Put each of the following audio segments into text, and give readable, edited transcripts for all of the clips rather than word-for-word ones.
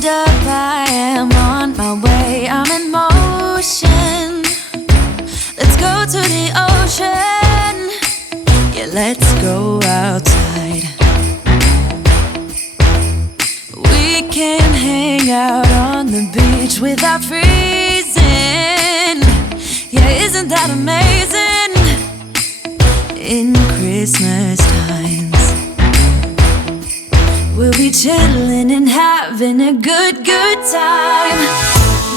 Hold up, I am on my way, I'm in motion. Let's go to the ocean. Yeah, let's go outside. We can hang out on the beach without freezing. Yeah, isn't that amazing? In Christmas times, we'll be chilling and having a good time.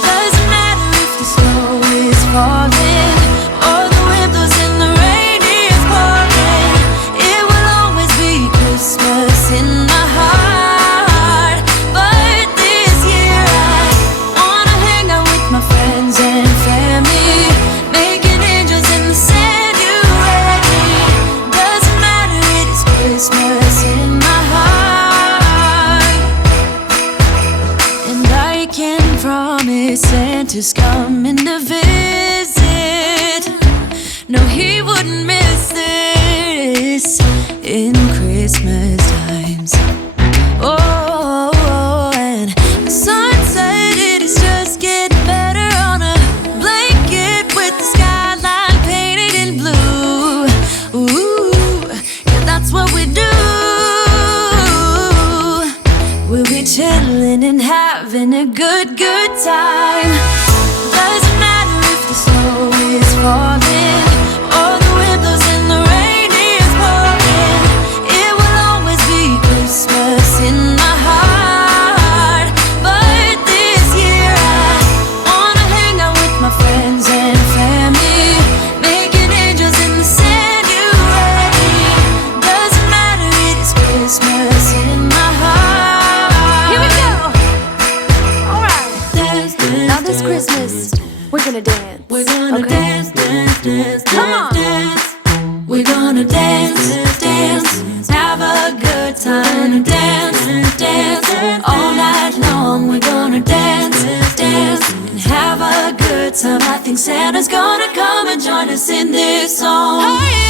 Doesn't matter if the snow is falling or the wind blows and the rain is pouring. It will always be Christmas in my heart. But this year I wanna hang out with my friends and family, making angels in the sand. You ready? Doesn't matter, it is Christmas in my heart. And I can promise Santa's coming to visit. No, he wouldn't miss this in Christmas times. Oh, and the sun said it is just getting better on a blanket with the skyline painted in blue. Ooh, yeah, that's what we do. We'll be chilling and having a good time. Doesn't matter if the snow is falling or the wind blows and the rain is pouring. It will always be Christmas in my heart. But this year I wanna hang out with my friends and family, making angels in the sand. You ready? Doesn't matter, it is Christmas in my heart. Here we go. All right. Now this Christmas, we're gonna dance. We're gonna dance. Come on. We're gonna dance, have a good time. Dance, all night long. We're gonna dance, and have a good time. I think Santa's gonna come and join us in this song. Hey!